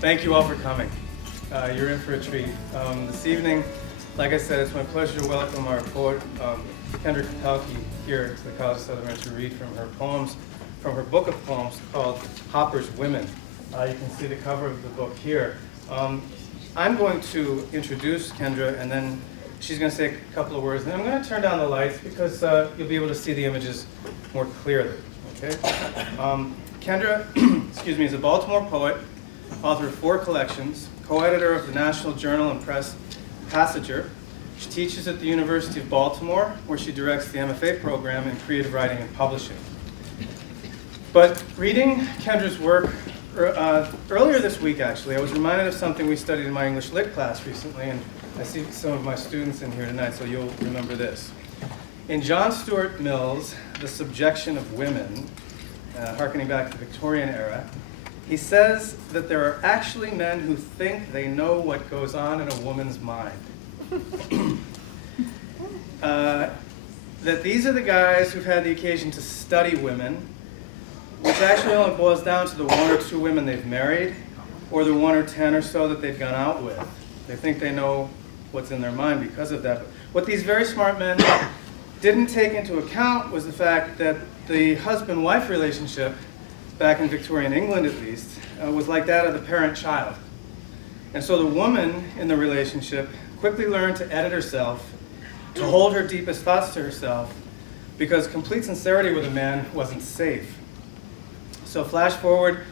Thank you all for coming. You're in for a treat. This evening, like I said, it's my pleasure to welcome our poet, Kendra Kopelke, here to the College of Southern to read from her poems, from her book of poems called Hopper's Women. You can see the cover of the book here. I'm going to introduce Kendra, and then she's going to say a couple of words, and I'm going to turn down the lights because you'll be able to see the images more clearly. Okay? Kendra, is a Baltimore poet, author of 4 collections, co-editor of the National Journal and Press Passenger. She teaches at the University of Baltimore, where she directs the MFA program in creative writing and publishing. But reading Kendra's work earlier this week, actually, I was reminded of something we studied in my English Lit class recently, and I see some of my students in here tonight, so you'll remember this. In John Stuart Mill's The Subjection of Women, harkening back to the Victorian era, he says that there are actually men who think they know what goes on in a woman's mind. That these are the guys who've had the occasion to study women, which actually only boils down to the 1 or 2 women they've married, or the 1 or 10 or so that they've gone out with. They think they know what's in their mind because of that. But what these very smart men didn't take into account was the fact that the husband-wife relationship, back in Victorian England at least, was like that of the parent-child. And so the woman in the relationship quickly learned to edit herself, to hold her deepest thoughts to herself, because complete sincerity with a man wasn't safe. So flash forward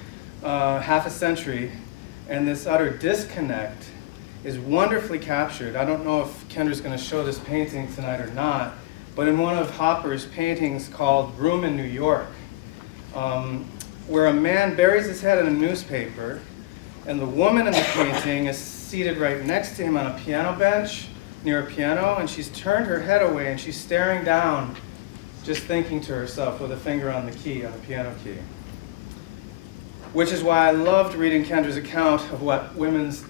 half a century, and this utter disconnect is wonderfully captured. I don't know if Kendra's going to show this painting tonight or not, but in one of Hopper's paintings called Room in New York, where a man buries his head in a newspaper, and the woman in the painting is seated right next to him on a piano bench near a piano, and she's turned her head away and she's staring down, just thinking to herself with a finger on the key, on the piano key. Which is why I loved reading Kendra's account of what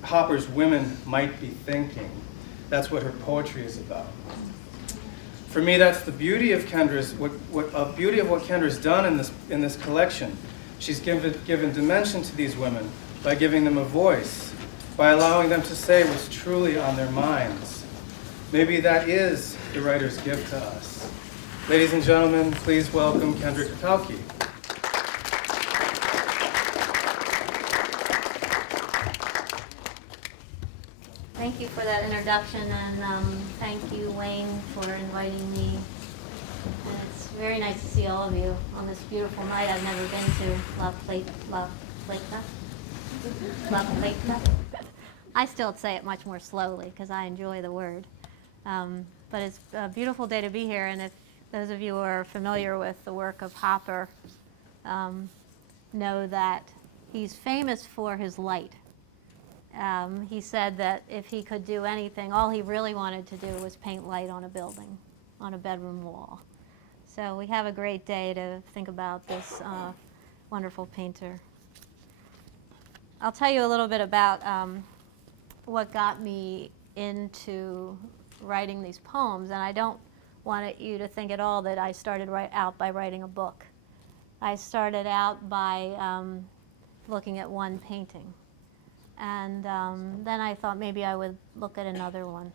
Hopper's women might be thinking. That's what her poetry is about. For me, that's the beauty of Kendra's, beauty of what Kendra's done in this collection. She's given dimension to these women by giving them a voice, by allowing them to say what's truly on their minds. Maybe that is the writer's gift to us. Ladies and gentlemen, please welcome Kendra Kopelke. Thank you for that introduction, and thank you, Wayne, for inviting me. And it's very nice to see all of you on this beautiful night I've never been to, La Plata. I still say it much more slowly because I enjoy the word. But it's a beautiful day to be here, and if those of you who are familiar with the work of Hopper know that he's famous for his light. He said that if he could do anything, all he really wanted to do was paint light on a building, on a bedroom wall. So we have a great day to think about this wonderful painter. I'll tell you a little bit about what got me into writing these poems, and I don't want you to think at all that I started out by writing a book. I started out by looking at one painting. And then I thought maybe I would look at another one.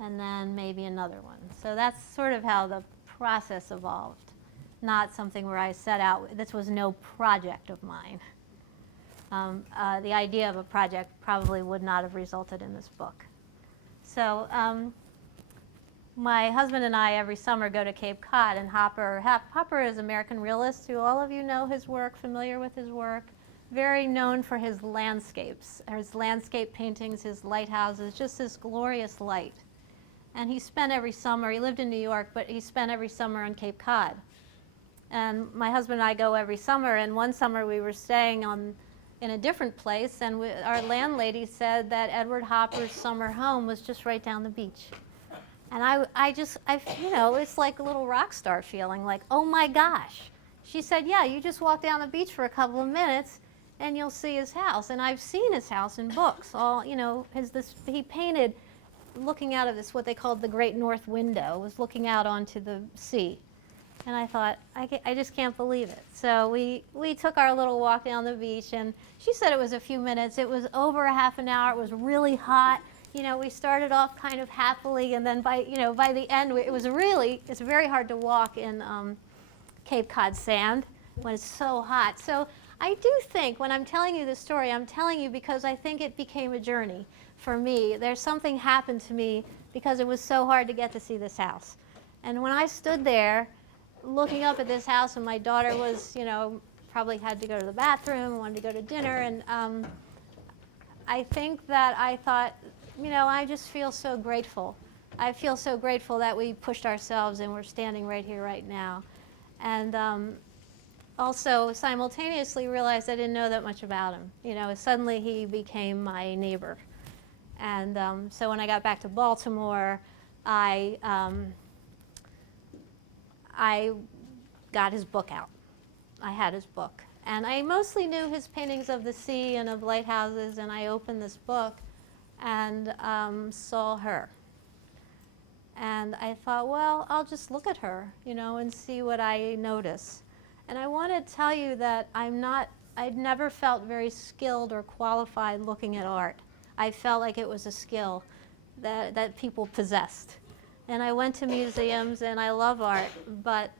And then maybe another one. So that's sort of how the process evolved. Not something where I set out, this was no project of mine. The idea of a project probably would not have resulted in this book. So my husband and I every summer go to Cape Cod, and Hopper is an American realist who all of you know his work, familiar with his work. Very known for his landscapes, his landscape paintings, his lighthouses, just this glorious light. And he spent every summer, he lived in New York, but he spent every summer on Cape Cod. And my husband and I go every summer, and one summer we were staying in a different place, and our landlady said that Edward Hopper's summer home was just right down the beach. And I it's like a little rock star feeling, like, oh my gosh. She said, yeah, you just walk down the beach for a couple of minutes, and you'll see his house. And I've seen his house in books. He painted looking out of this, what they called the Great North Window, was looking out onto the sea. And I thought, I just can't believe it. So we took our little walk down the beach, and she said it was a few minutes. It was over a half an hour. It was really hot. You know, we started off kind of happily, and then by the end, it's very hard to walk in Cape Cod sand when it's so hot. So I do think when I'm telling you this story, I'm telling you because I think it became a journey for me. There's something happened to me because it was so hard to get to see this house. And when I stood there looking up at this house, and my daughter was, probably had to go to the bathroom, wanted to go to dinner, and I think that I thought, I just feel so grateful. I feel so grateful that we pushed ourselves and we're standing right here, right now. And also simultaneously realized I didn't know that much about him. Suddenly he became my neighbor. And so when I got back to Baltimore, I got his book out. I had his book. And I mostly knew his paintings of the sea and of lighthouses, and I opened this book and saw her. And I thought, well, I'll just look at her, and see what I notice. And I want to tell you that I'd never felt very skilled or qualified looking at art. I felt like it was a skill that people possessed. And I went to museums, and I love art, but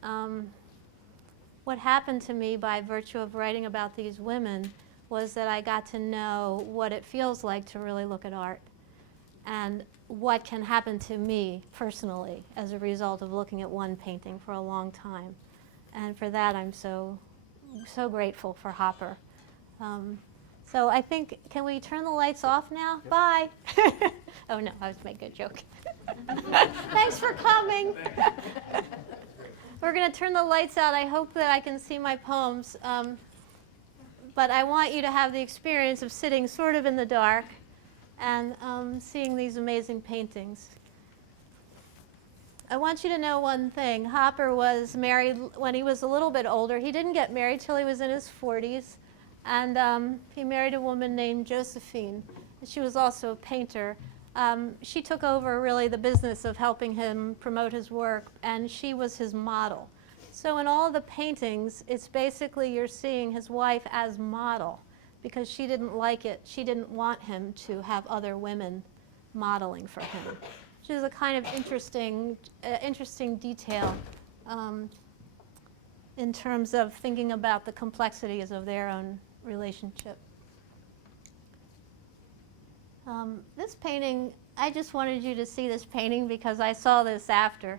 what happened to me by virtue of writing about these women was that I got to know what it feels like to really look at art and what can happen to me personally as a result of looking at one painting for a long time. And for that, I'm so grateful for Hopper. So I think, can we turn the lights off now? Yep. Bye. Oh no, I was making a joke. Thanks for coming. We're going to turn the lights out. I hope that I can see my poems. But I want you to have the experience of sitting sort of in the dark and seeing these amazing paintings. I want you to know one thing. Hopper was married when he was a little bit older. He didn't get married till he was in his 40s. And he married a woman named Josephine. She was also a painter. She took over really the business of helping him promote his work, and she was his model. So in all the paintings, it's basically you're seeing his wife as model because she didn't like it. She didn't want him to have other women modeling for him, which is a kind of interesting detail in terms of thinking about the complexities of their own relationship. This painting, I just wanted you to see this painting because I saw this after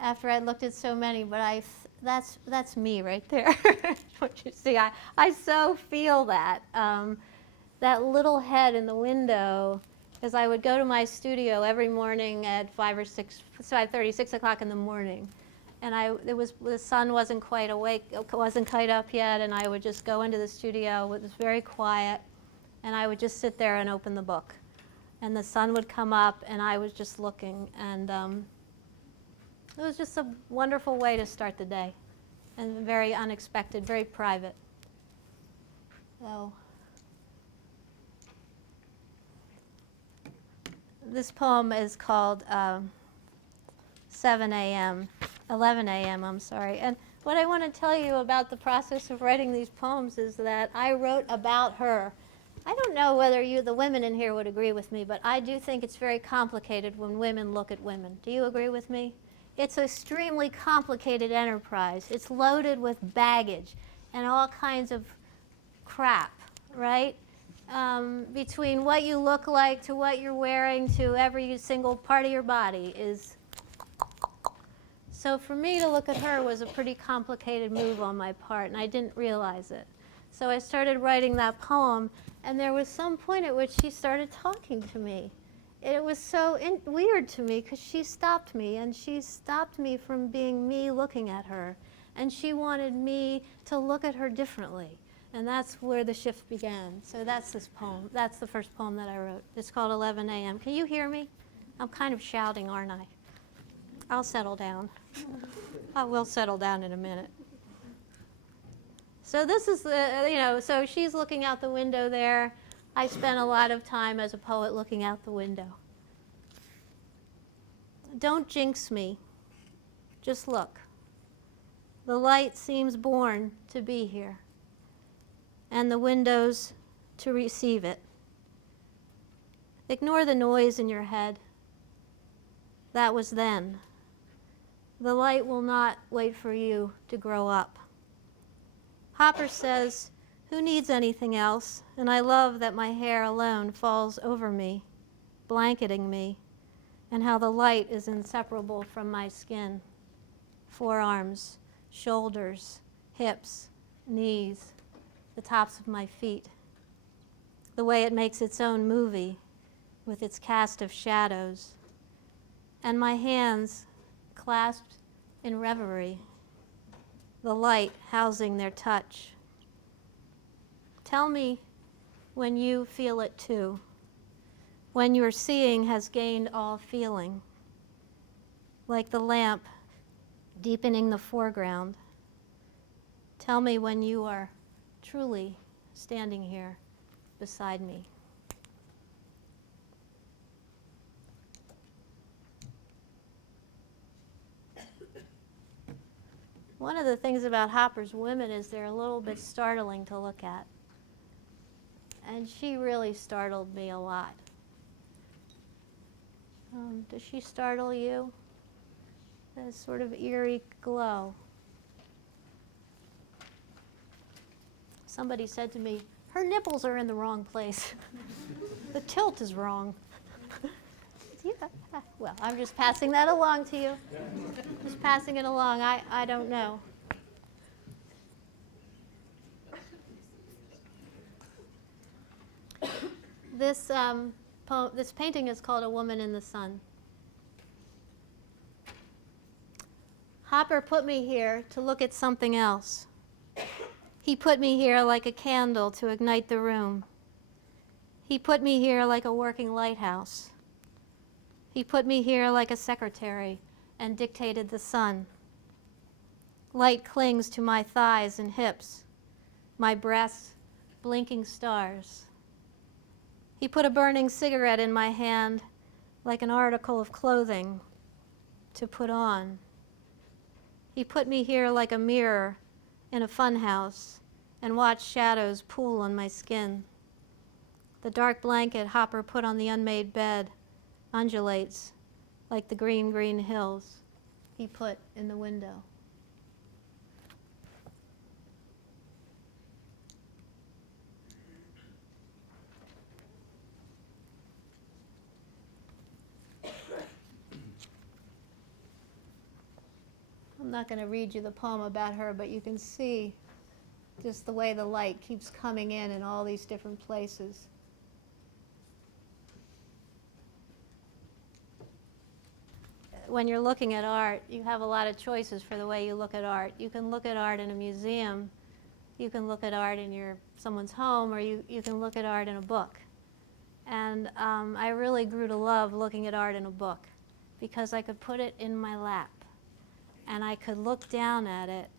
I looked at so many, but that's me right there. What you see, I so feel that. That little head in the window, as I would go to my studio every morning at 5:30, 6 o'clock in the morning. And the sun wasn't quite awake, wasn't quite up yet, and I would just go into the studio. It was very quiet, and I would just sit there and open the book. And the sun would come up, and I was just looking. And it was just a wonderful way to start the day, and very unexpected, very private. So this poem is called 11 a.m., I'm sorry. And what I want to tell you about the process of writing these poems is that I wrote about her. I don't know whether the women in here would agree with me, but I do think it's very complicated when women look at women. Do you agree with me? It's an extremely complicated enterprise. It's loaded with baggage and all kinds of crap, right? Between what you look like to what you're wearing to every single part of your body is... So for me to look at her was a pretty complicated move on my part, and I didn't realize it. So I started writing that poem, and there was some point at which she started talking to me. It was so weird to me because she stopped me, and she stopped me from being me looking at her. And she wanted me to look at her differently. And that's where the shift began. So that's this poem. That's the first poem that I wrote. It's called 11 a.m. Can you hear me? I'm kind of shouting, aren't I? I'll settle down. I will settle down in a minute. So this is so she's looking out the window there. I spent a lot of time as a poet looking out the window. Don't jinx me. Just look. The light seems born to be here, and the windows to receive it. Ignore the noise in your head. That was then. The light will not wait for you to grow up. Hopper says, "Who needs anything else?" And I love that my hair alone falls over me, blanketing me, and how the light is inseparable from my skin. Forearms, shoulders, hips, knees, the tops of my feet. The way it makes its own movie with its cast of shadows. And my hands clasped in reverie, the light housing their touch. Tell me when you feel it too, when your seeing has gained all feeling, like the lamp deepening the foreground. Tell me when you are truly standing here beside me. One of the things about Hopper's women is they're a little bit startling to look at. And she really startled me a lot. Does she startle you? That sort of eerie glow. Somebody said to me, "Her nipples are in the wrong place. The tilt is wrong." Yeah. Well, I'm just passing that along to you. Just passing it along. I don't know. This painting is called "A Woman in the Sun." Hopper put me here to look at something else. He put me here like a candle to ignite the room. He put me here like a working lighthouse. He put me here like a secretary and dictated the sun. Light clings to my thighs and hips, my breasts, blinking stars. He put a burning cigarette in my hand like an article of clothing to put on. He put me here like a mirror in a funhouse and watched shadows pool on my skin. The dark blanket Hopper put on the unmade bed undulates like the green, green hills he put in the window. I'm not going to read you the poem about her, but you can see just the way the light keeps coming in all these different places. When you're looking at art, you have a lot of choices for the way you look at art. You can look at art in a museum, you can look at art in someone's home, or you can look at art in a book. And I really grew to love looking at art in a book because I could put it in my lap and I could look down at it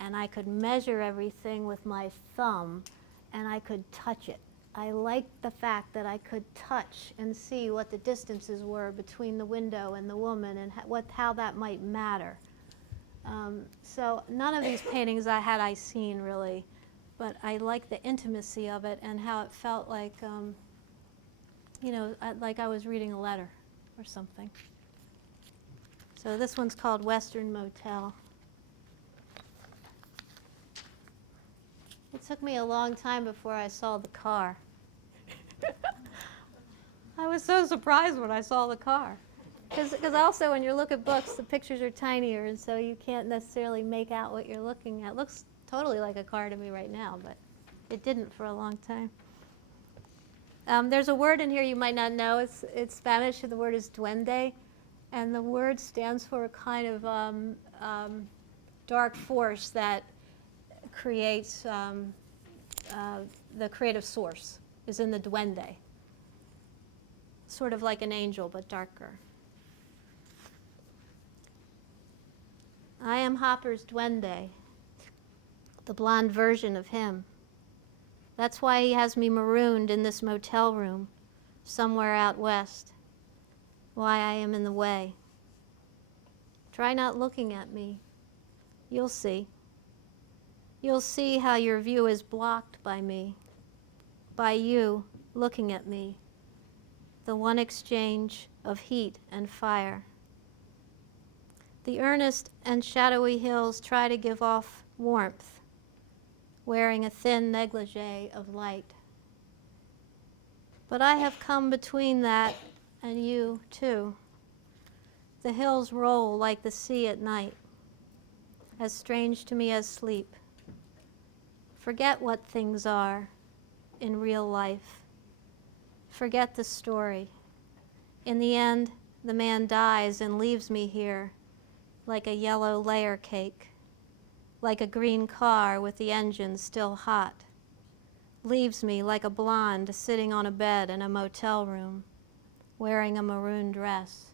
and I could measure everything with my thumb and I could touch it. I liked the fact that I could touch and see what the distances were between the window and the woman and how that might matter. So none of these paintings I seen really, but I liked the intimacy of it and how it felt like, like I was reading a letter or something. So this one's called Western Motel. It took me a long time before I saw the car. I was so surprised when I saw the car. Because also when you look at books, the pictures are tinier, and so you can't necessarily make out what you're looking at. It looks totally like a car to me right now, but it didn't for a long time. There's a word in here you might not know. It's Spanish, and the word is duende. And the word stands for a kind of dark force that creates the creative source is in the duende. Sort of like an angel, but darker. I am Hopper's duende, the blonde version of him. That's why he has me marooned in this motel room, somewhere out west. Why I am in the way. Try not looking at me. You'll see. You'll see how your view is blocked by me, by you looking at me, the one exchange of heat and fire. The earnest and shadowy hills try to give off warmth, wearing a thin negligee of light. But I have come between that and you, too. The hills roll like the sea at night, as strange to me as sleep. Forget what things are in real life. Forget the story. In the end, the man dies and leaves me here like a yellow layer cake, like a green car with the engine still hot. Leaves me like a blonde sitting on a bed in a motel room, wearing a maroon dress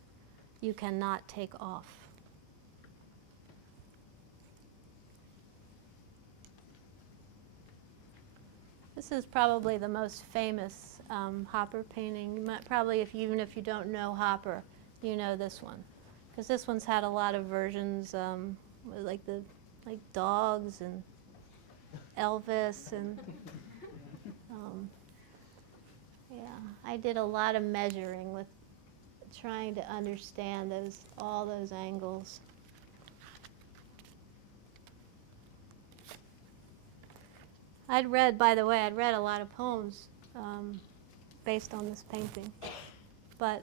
you cannot take off. This is probably the most famous Hopper painting. You might probably, even if you don't know Hopper, you know this one, because this one's had a lot of versions, like dogs and Elvis and yeah. I did a lot of measuring with trying to understand all those angles. By the way, I'd read a lot of poems based on this painting. But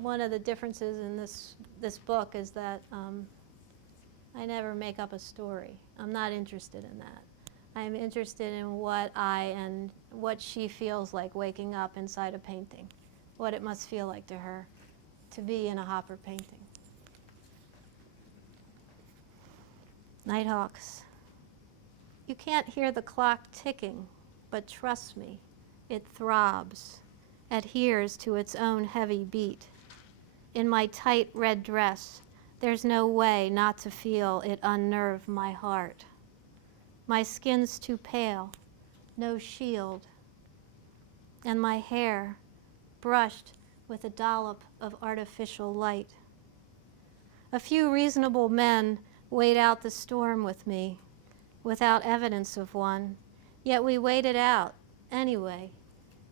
one of the differences in this book is that I never make up a story. I'm not interested in that. I'm interested in what she feels like waking up inside a painting, what it must feel like to her to be in a Hopper painting. Nighthawks. You can't hear the clock ticking, but trust me, it throbs, adheres to its own heavy beat. In my tight red dress, there's no way not to feel it unnerve my heart. My skin's too pale, no shield, and my hair brushed with a dollop of artificial light. A few reasonable men wait out the storm with me, without evidence of one, yet we wait it out anyway,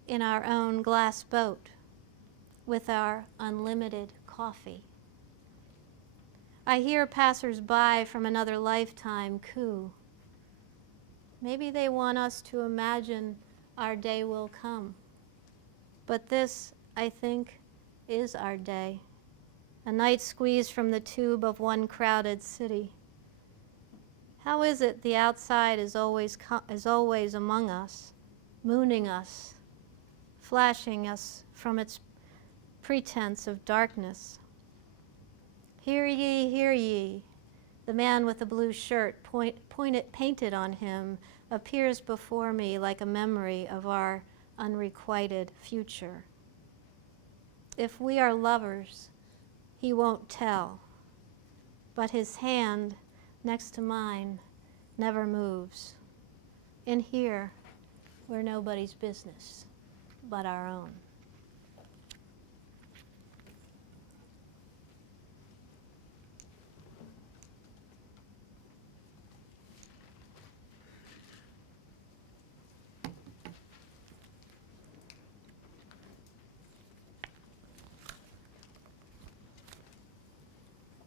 in our own glass boat, with our unlimited coffee. I hear passers-by from another lifetime coo. Maybe they want us to imagine our day will come. But this, I think, is our day. A night squeezed from the tube of one crowded city. How is it the outside is always among us, mooning us, flashing us from its pretense of darkness? Hear ye, the man with the blue shirt painted on him appears before me like a memory of our unrequited future. If we are lovers, he won't tell, but his hand next to mine never moves. In here, we're nobody's business but our own.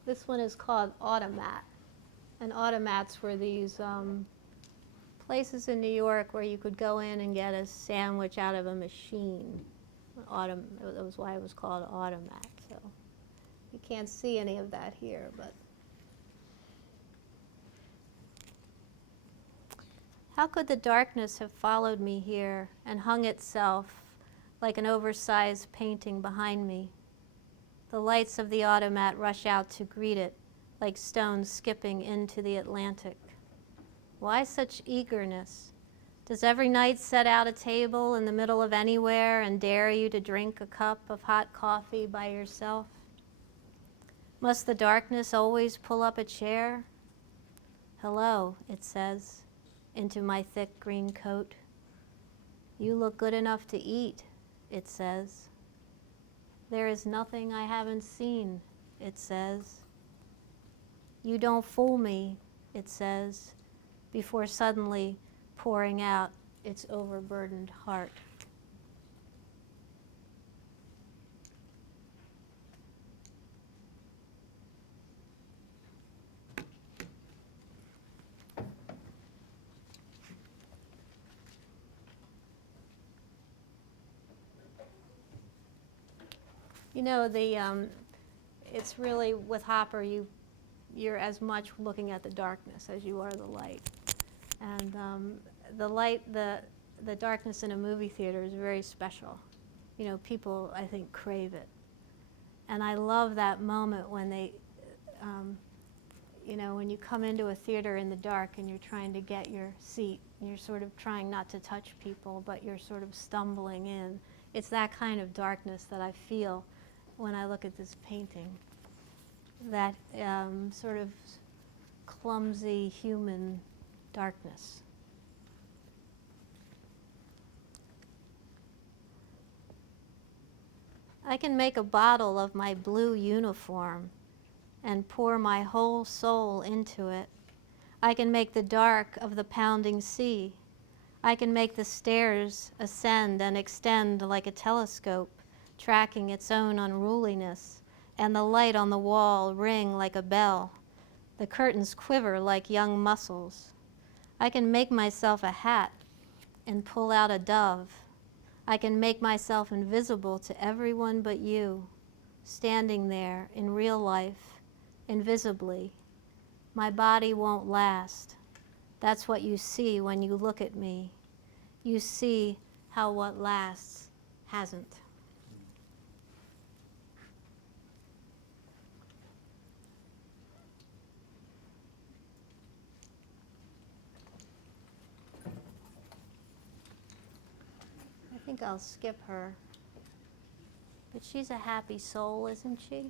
This one is called Automat. And automats were these places in New York where you could go in and get a sandwich out of a machine. That was why it was called Automat. So you can't see any of that here, but how could the darkness have followed me here and hung itself like an oversized painting behind me? The lights of the Automat rush out to greet it, like stones skipping into the Atlantic. Why such eagerness? Does every night set out a table in the middle of anywhere and dare you to drink a cup of hot coffee by yourself? Must the darkness always pull up a chair? Hello, it says, into my thick green coat. You look good enough to eat, it says. There is nothing I haven't seen, it says. You don't fool me, it says, before suddenly pouring out its overburdened heart. You know, it's really, with Hopper, you're as much looking at the darkness as you are the light. And the light, the darkness in a movie theater is very special. You know, people, I think, crave it. And I love that moment when they, you know, when you come into a theater in the dark and you're trying to get your seat, and you're sort of trying not to touch people, but you're sort of stumbling in. It's that kind of darkness that I feel when I look at this painting. That sort of clumsy human darkness. I can make a bottle of my blue uniform and pour my whole soul into it. I can make the dark of the pounding sea. I can make the stairs ascend and extend like a telescope, tracking its own unruliness, and the light on the wall ring like a bell, the curtains quiver like young mussels. I can make myself a hat and pull out a dove. I can make myself invisible to everyone but you, standing there in real life, invisibly. My body won't last. That's what you see when you look at me. You see how what lasts hasn't. I think I'll skip her. But she's a happy soul, isn't she?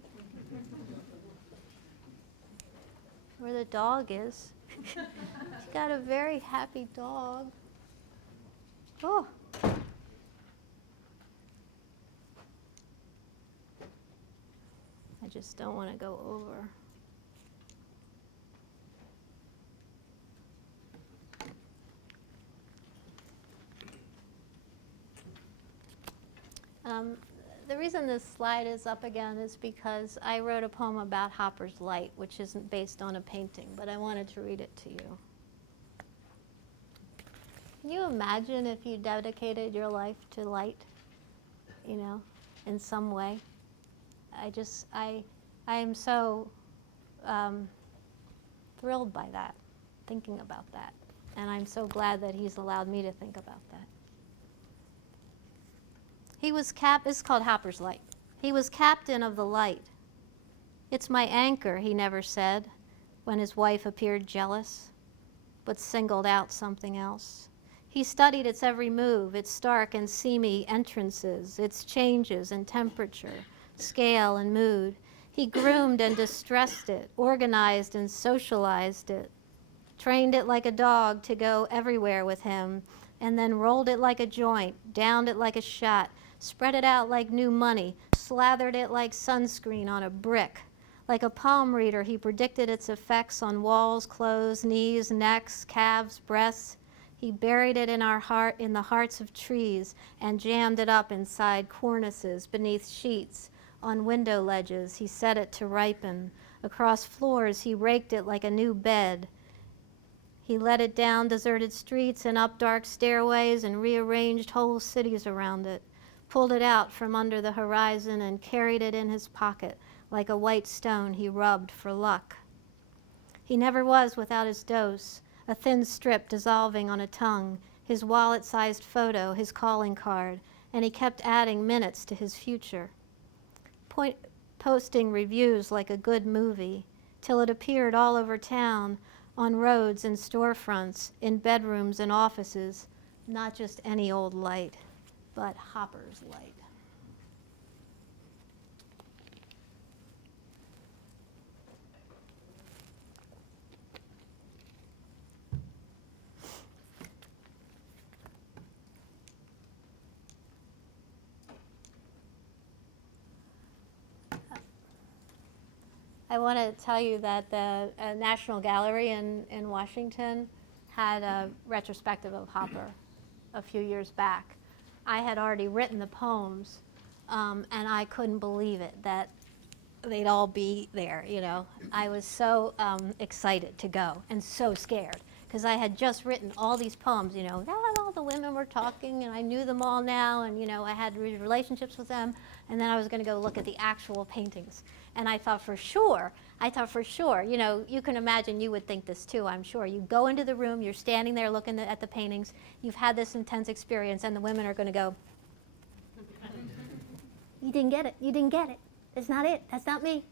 Where the dog is. She's got a very happy dog. Oh. I just don't want to go over. The reason this slide is up again is because I wrote a poem about Hopper's Light, which isn't based on a painting, but I wanted to read it to you. Can you imagine if you dedicated your life to light, you know, in some way? I am so thrilled by that, thinking about that. And I'm so glad that he's allowed me to think about that. This is called Hopper's Light. He was captain of the light. It's my anchor, he never said, when his wife appeared jealous, but singled out something else. He studied its every move, its stark and seamy entrances, its changes in temperature, scale, and mood. He groomed and distressed it, organized and socialized it, trained it like a dog to go everywhere with him, and then rolled it like a joint, downed it like a shot, spread it out like new money, slathered it like sunscreen on a brick. Like a palm reader, he predicted its effects on walls, clothes, knees, necks, calves, breasts. He buried it in the hearts of trees and jammed it up inside cornices, beneath sheets, on window ledges. He set it to ripen. Across floors, he raked it like a new bed. He led it down deserted streets and up dark stairways and rearranged whole cities around it, pulled it out from under the horizon and carried it in his pocket like a white stone he rubbed for luck. He never was without his dose, a thin strip dissolving on a tongue, his wallet-sized photo, his calling card, and he kept adding minutes to his future, posting reviews like a good movie, till it appeared all over town, on roads and storefronts, in bedrooms and offices, not just any old light, but Hopper's light. I want to tell you that the National Gallery in Washington had a retrospective of Hopper a few years back. I had already written the poems, and I couldn't believe it that they'd all be there, you know. I was so excited to go and so scared because I had just written all these poems, you know, and all the women were talking and I knew them all now and, you know, I had relationships with them, and then I was going to go look at the actual paintings. And I thought for sure, you know, you can imagine you would think this too, I'm sure. You go into the room, you're standing there looking at the paintings, you've had this intense experience, and the women are going to go, you didn't get it, you didn't get it. It's not it, that's not me.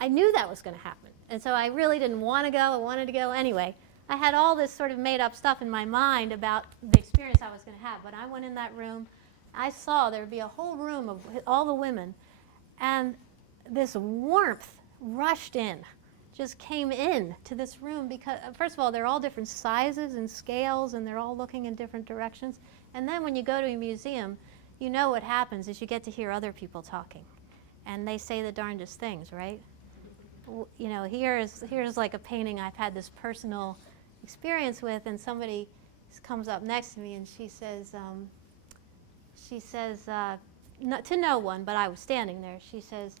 I knew that was going to happen. And so I really didn't want to go, I wanted to go anyway. I had all this sort of made up stuff in my mind about the experience I was going to have. But I went in that room, I saw there would be a whole room of all the women, and this warmth rushed in, just came in to this room because, first of all, they're all different sizes and scales, and they're all looking in different directions. And then when you go to a museum, you know what happens is you get to hear other people talking. And they say the darndest things, right? You know, here's like a painting I've had this personal experience with, and somebody comes up next to me and she says, to no one, but I was standing there, she says,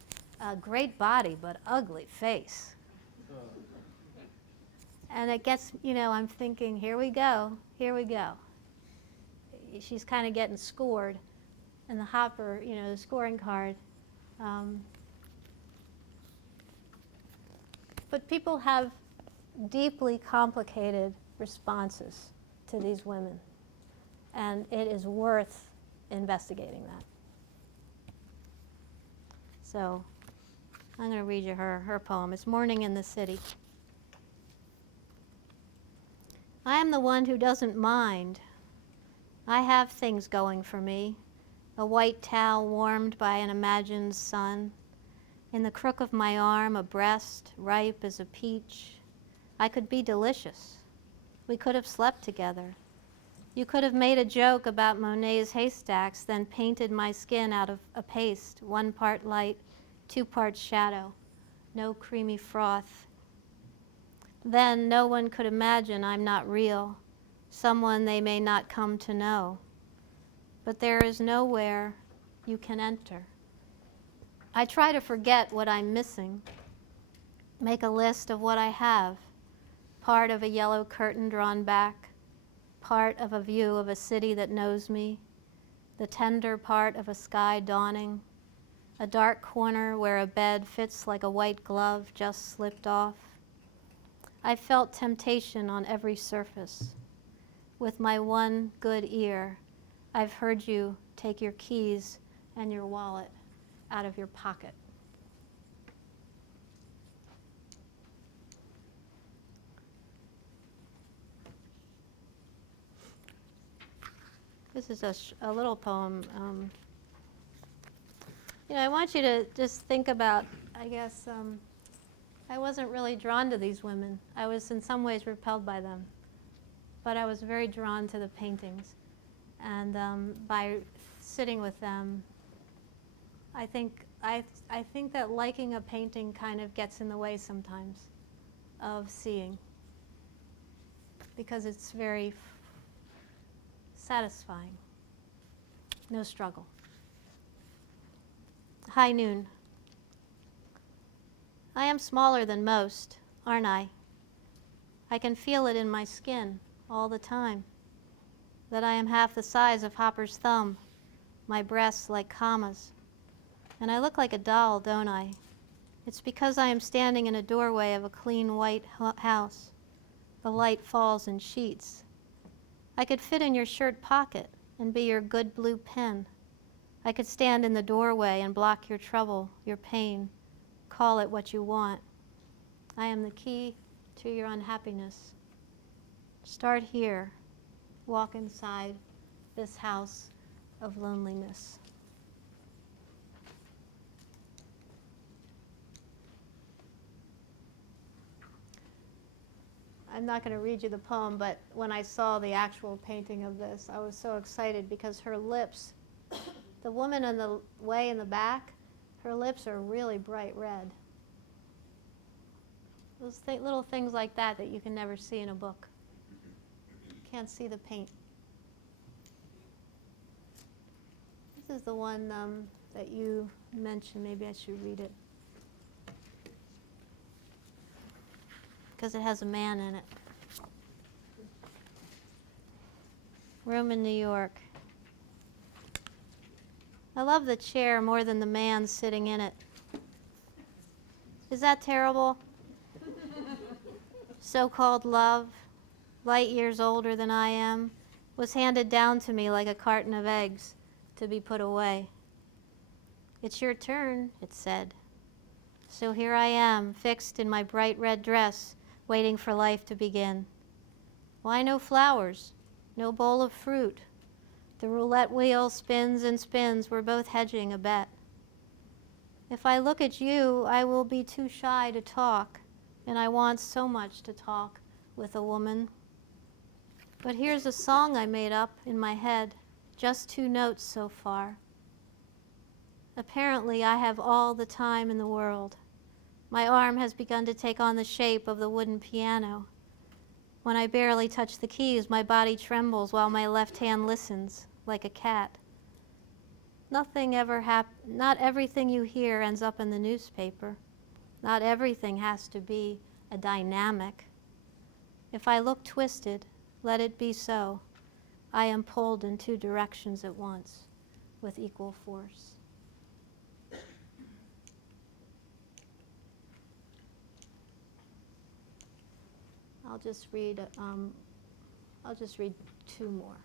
great body, but ugly face. And it gets, you know, I'm thinking, here we go. She's kind of getting scored, and the Hopper, you know, the scoring card. But people have deeply complicated responses to these women, and it is worth investigating that. So I'm going to read you her poem. It's Morning in the City. I am the one who doesn't mind. I have things going for me. A white towel warmed by an imagined sun. In the crook of my arm, a breast ripe as a peach. I could be delicious. We could have slept together. You could have made a joke about Monet's haystacks, then painted my skin out of a paste, 1 part light, 2 parts shadow, no creamy froth. Then no one could imagine I'm not real, someone they may not come to know. But there is nowhere you can enter. I try to forget what I'm missing, make a list of what I have, part of a yellow curtain drawn back, part of a view of a city that knows me, the tender part of a sky dawning, a dark corner where a bed fits like a white glove just slipped off. I felt temptation on every surface. With my one good ear, I've heard you take your keys and your wallet out of your pocket. This is a little poem. You know, I want you to just think about, I guess, I wasn't really drawn to these women. I was in some ways repelled by them. But I was very drawn to the paintings. And by sitting with them, I think that liking a painting kind of gets in the way sometimes of seeing, because it's very satisfying. No struggle. High noon. I am smaller than most, aren't I? I can feel it in my skin all the time, that I am half the size of Hopper's thumb, my breasts like commas. And I look like a doll, don't I? It's because I am standing in a doorway of a clean white house. The light falls in sheets. I could fit in your shirt pocket and be your good blue pen. I could stand in the doorway and block your trouble, your pain. Call it what you want. I am the key to your unhappiness. Start here. Walk inside this house of loneliness. I'm not going to read you the poem, but when I saw the actual painting of this, I was so excited because her lips, the woman in the way in the back, her lips are really bright red. Those little things like that that you can never see in a book. Can't see the paint. This is the one that you mentioned. Maybe I should read it. Because it has a man in it. Room in New York. I love the chair more than the man sitting in it. Is that terrible? So-called love, light years older than I am, was handed down to me like a carton of eggs to be put away. It's your turn, it said. So here I am, fixed in my bright red dress, waiting for life to begin. Why no flowers? No bowl of fruit? The roulette wheel spins and spins. We're both hedging a bet. If I look at you, I will be too shy to talk, and I want so much to talk with a woman. But here's a song I made up in my head, just 2 notes so far. Apparently, I have all the time in the world. My arm has begun to take on the shape of the wooden piano. When I barely touch the keys, my body trembles while my left hand listens, like a cat. Not everything you hear ends up in the newspaper. Not everything has to be a dynamic. If I look twisted, let it be so. I am pulled in 2 directions at once, with equal force. I'll just read 2 more.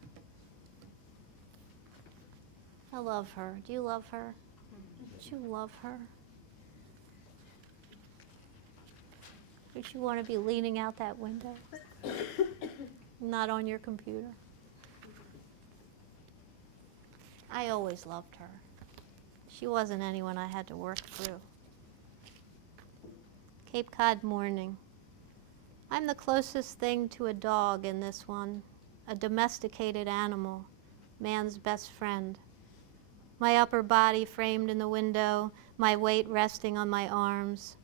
I love her. Do you love her? Don't you love her? Don't you want to be leaning out that window? Not on your computer? I always loved her. She wasn't anyone I had to work through. Cape Cod morning. I'm the closest thing to a dog in this one, a domesticated animal, man's best friend. My upper body framed in the window, my weight resting on my arms.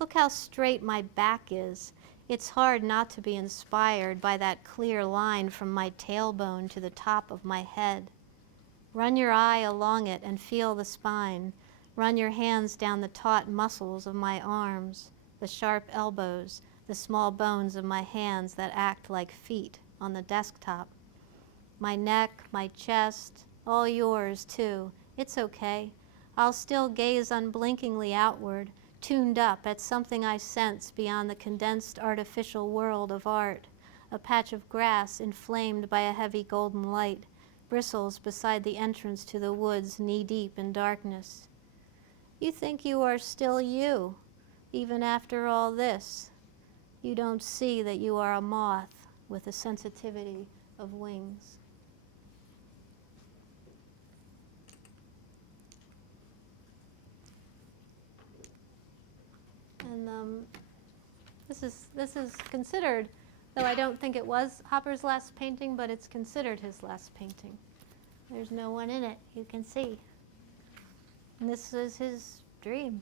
Look how straight my back is. It's hard not to be inspired by that clear line from my tailbone to the top of my head. Run your eye along it and feel the spine. Run your hands down the taut muscles of my arms, the sharp elbows, the small bones of my hands that act like feet on the desktop. My neck, my chest, all yours too. It's okay. I'll still gaze unblinkingly outward, tuned up at something I sense beyond the condensed artificial world of art. A patch of grass inflamed by a heavy golden light bristles beside the entrance to the woods, knee-deep in darkness. You think you are still you, even after all this. You don't see that you are a moth with a sensitivity of wings. And this is considered, though I don't think it was Hopper's last painting, but it's considered his last painting. There's no one in it, you can see. And this is his dream.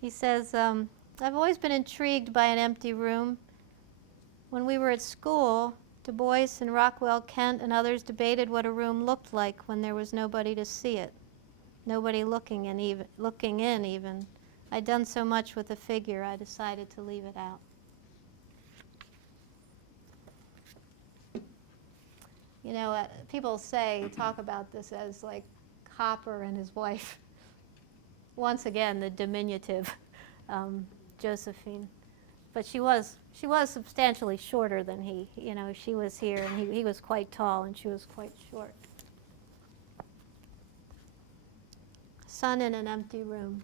He says, I've always been intrigued by an empty room. When we were at school, Du Bois and Rockwell Kent and others debated what a room looked like when there was nobody to see it. Nobody looking in even. I'd done so much with the figure, I decided to leave it out. You know, people talk about this as like Hopper and his wife. Once again, the diminutive Josephine. But she was substantially shorter than he. You know, she was here and he was quite tall and she was quite short. Sun in an empty room.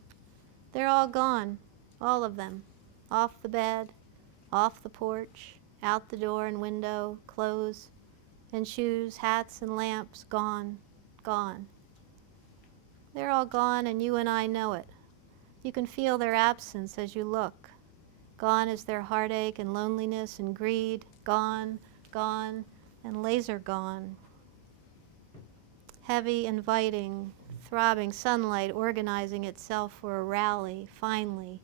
They're all gone, all of them. Off the bed, off the porch, out the door and window, clothes and shoes, hats and lamps, gone, gone. They're all gone and you and I know it. You can feel their absence as you look. Gone is their heartache and loneliness and greed. Gone, gone, and laser gone. Heavy, inviting, throbbing sunlight organizing itself for a rally, finally.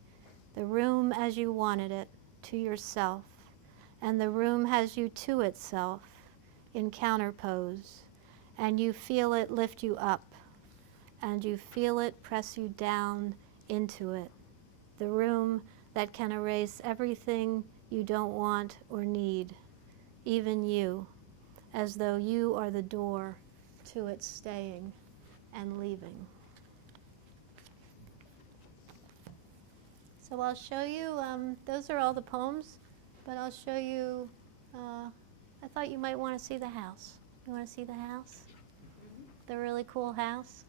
The room as you wanted it, to yourself, and the room has you to itself in counterpose, and you feel it lift you up, and you feel it press you down into it. The room that can erase everything you don't want or need, even you, as though you are the door to its staying and leaving. So I'll show you, those are all the poems, but I'll show you, I thought you might want to see the house. You want to see the house? The really cool house?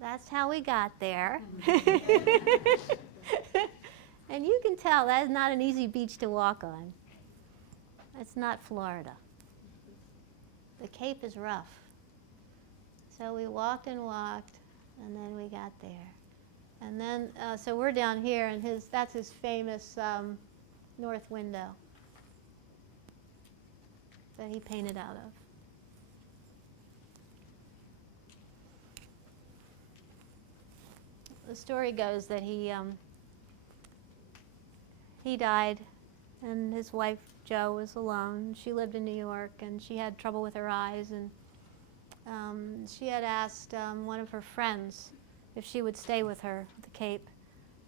That's how we got there. And you can tell that is not an easy beach to walk on. It's not Florida. The Cape is rough. So we walked and walked, and then we got there. And then, so we're down here, and that's his famous north window that he painted out of. The story goes that he died, and his wife Jo was alone. She lived in New York, and she had trouble with her eyes, and she had asked one of her friends if she would stay with her at the Cape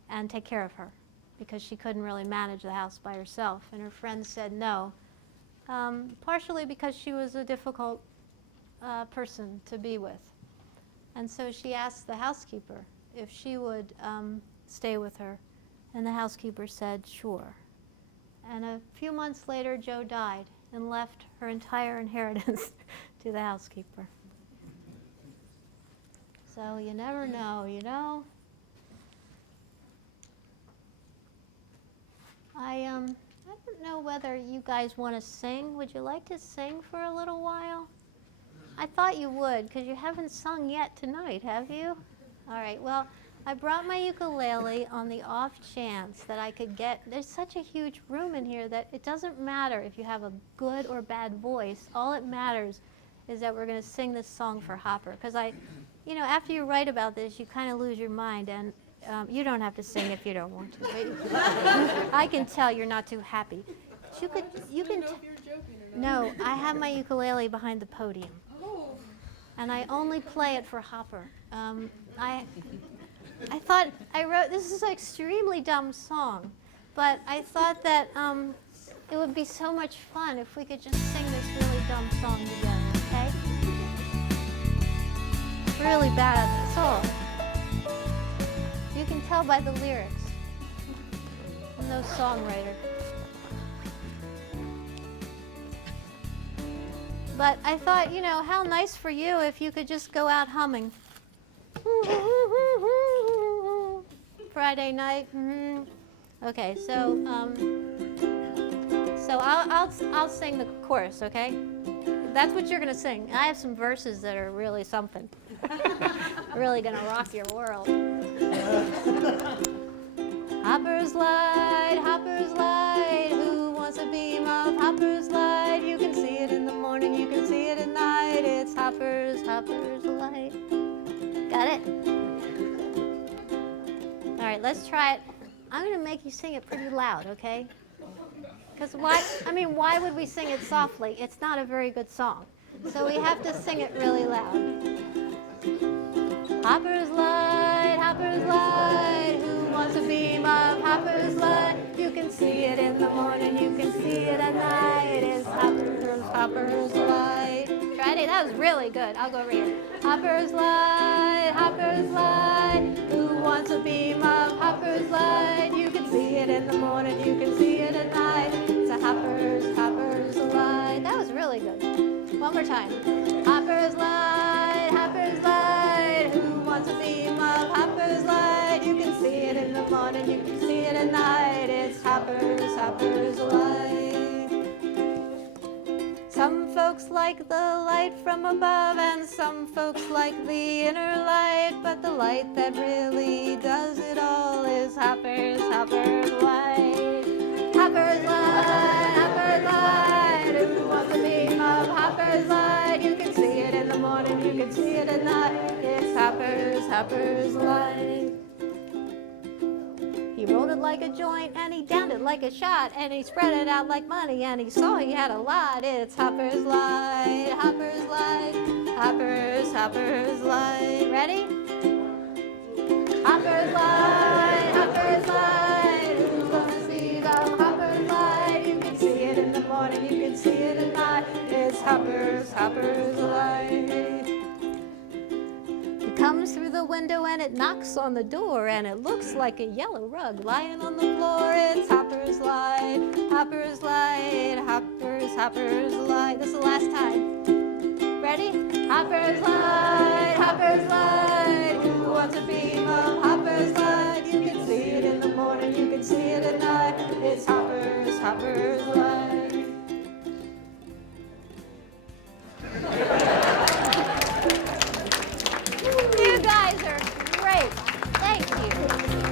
and take care of her, because she couldn't really manage the house by herself. And her friend said no, partially because she was a difficult person to be with. And so she asked the housekeeper if she would stay with her, and the housekeeper said sure. And a few months later, Jo died and left her entire inheritance to the housekeeper. So you never know, you know. I don't know whether you guys want to sing. Would you like to sing for a little while? I thought you would, because you haven't sung yet tonight, have you? All right, well, I brought my ukulele on the off chance that I could get, there's such a huge room in here that it doesn't matter if you have a good or bad voice. All it matters is that we're going to sing this song for Hopper. Because you know, after you write about this, you kind of lose your mind, and you don't have to sing if you don't want to. I can tell you're not too happy. You can. If you're joking or not. No, I have my ukulele behind the podium, and I only play it for Hopper. I thought I wrote, this is an extremely dumb song, but I thought that it would be so much fun if we could just sing this really dumb song together, okay? It's really bad song. You can tell by the lyrics. I'm no songwriter. But I thought, you know, how nice for you if you could just go out humming. Friday night. Okay, so I'll sing the chorus, okay? That's what you're gonna sing. I have some verses that are really something. Really gonna rock your world. Hopper's light, who wants a beam of Hopper's light? You can see it in the morning, you can see it at night. It's Hopper's light. Got it? All right, let's try it. I'm going to make you sing it pretty loud, okay? Because why would we sing it softly? It's not a very good song. So we have to sing it really loud. Hopper's light, who wants a beam of Hopper's light? You can see it in the morning, you can see it at night. It's Hopper's light. Tried it? That was really good. I'll go over here. Hopper's light, who wants a beam of Hopper's light? You can see it in the morning, you can see it at night. It's a Hopper's light. That was really good. One more time. Hopper's light, who wants a beam of Hopper's light? You can see it in the morning, you can see it at night. It's Hopper's light. Some folks like the light from above, and some folks like the inner light, but the light that really does it all is Hopper's light. Hopper's light, Who wants a beam of Hopper's light? You can see it in the morning, you can see it at night. It's Hopper's light. He rolled it like a joint, and he downed it like a shot, and he spread it out like money, and he saw he had a lot. It's Hopper's light, Hopper's light, Hopper's light. Ready? Hopper's light, Hopper's light. Who's gonna see the Hopper's light? You can see it in the morning, you can see it at night. It's Hopper's light. It comes through the window and it knocks on the door, and it looks like a yellow rug lying on the floor. It's Hopper's light, Hopper's light, Hopper's light. This is the last time. Ready? Hopper's light, Hopper's light. Who wants a beam of Hopper's light? You can see it in the morning, you can see it at night. It's Hopper's light. You guys are great. Thank you.